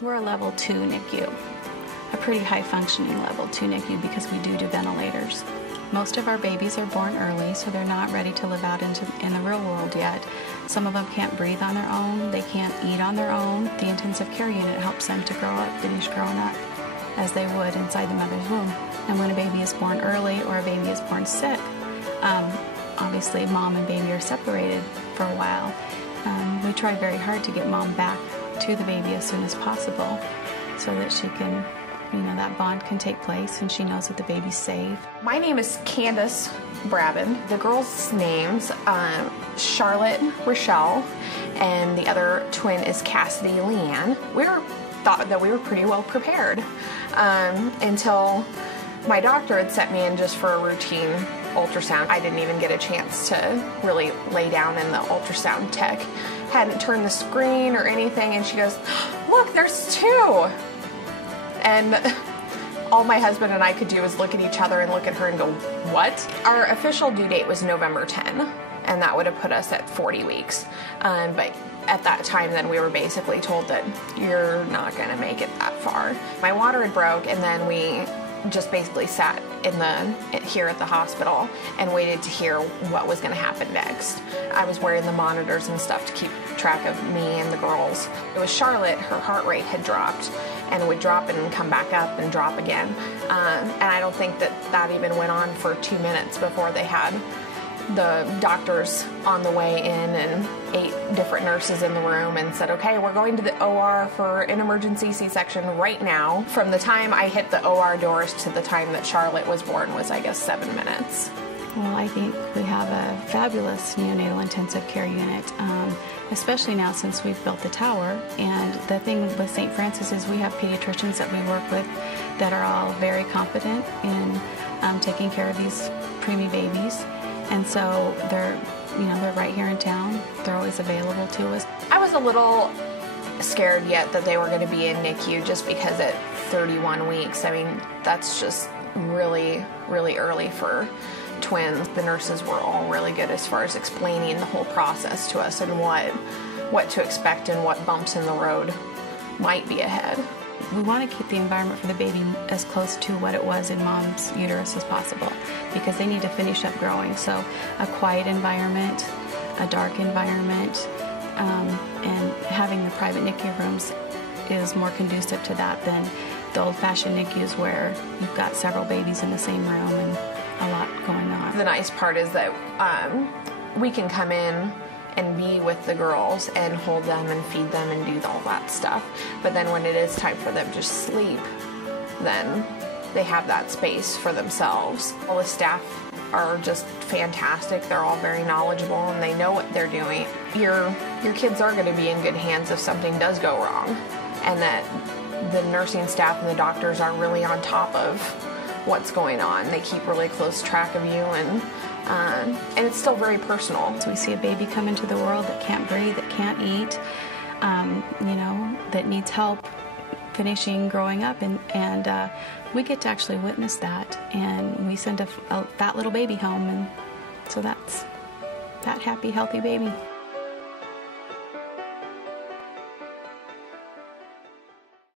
We're a level 2 NICU, a pretty high functioning level 2 NICU because we do ventilators. Most of our babies are born early, so they're not ready to live out in the real world yet. Some of them can't breathe on their own, they can't eat on their own. The intensive care unit helps them to grow up, finish growing up as they would inside the mother's womb. And when a baby is born early or a baby is born sick, obviously mom and baby are separated for a while. We try very hard to get mom back to the baby as soon as possible so that she can, that bond can take place and she knows that the baby's safe. My name is Candace Brabin. The girls' names, Charlotte Rochelle, and the other twin is Cassidy Leanne. We thought that we were pretty well prepared until my doctor had sent me in just for a routine ultrasound. I didn't even get a chance to really lay down, and the ultrasound tech hadn't turned the screen or anything, and she goes, "Look, there's 2." And all my husband and I could do was look at each other and look at her and go, "What?" Our official due date was November 10, and that would have put us at 40 weeks. But at that time, then we were basically told that you're not going to make it that far. My water had broke, and then we just basically sat here at the hospital and waited to hear what was going to happen next. I was wearing the monitors and stuff to keep track of me and the girls. It was Charlotte, her heart rate had dropped and would drop and come back up and drop again. And I don't think that even went on for 2 minutes before they had the doctors on the way in and 8 different nurses in the room and said, "Okay, we're going to the OR for an emergency C-section right now." From the time I hit the OR doors to the time that Charlotte was born was, I guess, 7 minutes. Well, I think we have a fabulous neonatal intensive care unit, especially now since we've built the tower. And the thing with St. Francis is we have pediatricians that we work with that are all very competent in taking care of these preemie babies. And so they're right here in town. They're always available to us. I was a little scared yet that they were going to be in NICU just because at 31 weeks, I mean, that's just really, really early for twins. The nurses were all really good as far as explaining the whole process to us and what to expect and what bumps in the road might be ahead. We want to keep the environment for the baby as close to what it was in mom's uterus as possible because they need to finish up growing. So a quiet environment, a dark environment, and having the private NICU rooms is more conducive to that than the old-fashioned NICUs where you've got several babies in the same room and a lot going on. The nice part is that we can come in and be with the girls and hold them and feed them and do all that stuff. But then when it is time for them to sleep, then they have that space for themselves. All the staff are just fantastic. They're all very knowledgeable and they know what they're doing. Your kids are going to be in good hands if something does go wrong, and that the nursing staff and the doctors are really on top of what's going on. They keep really close track of you, and it's still very personal. So we see a baby come into the world that can't breathe, that can't eat, that needs help finishing growing up, and we get to actually witness that, and we send a fat little baby home, and so that's that happy, healthy baby.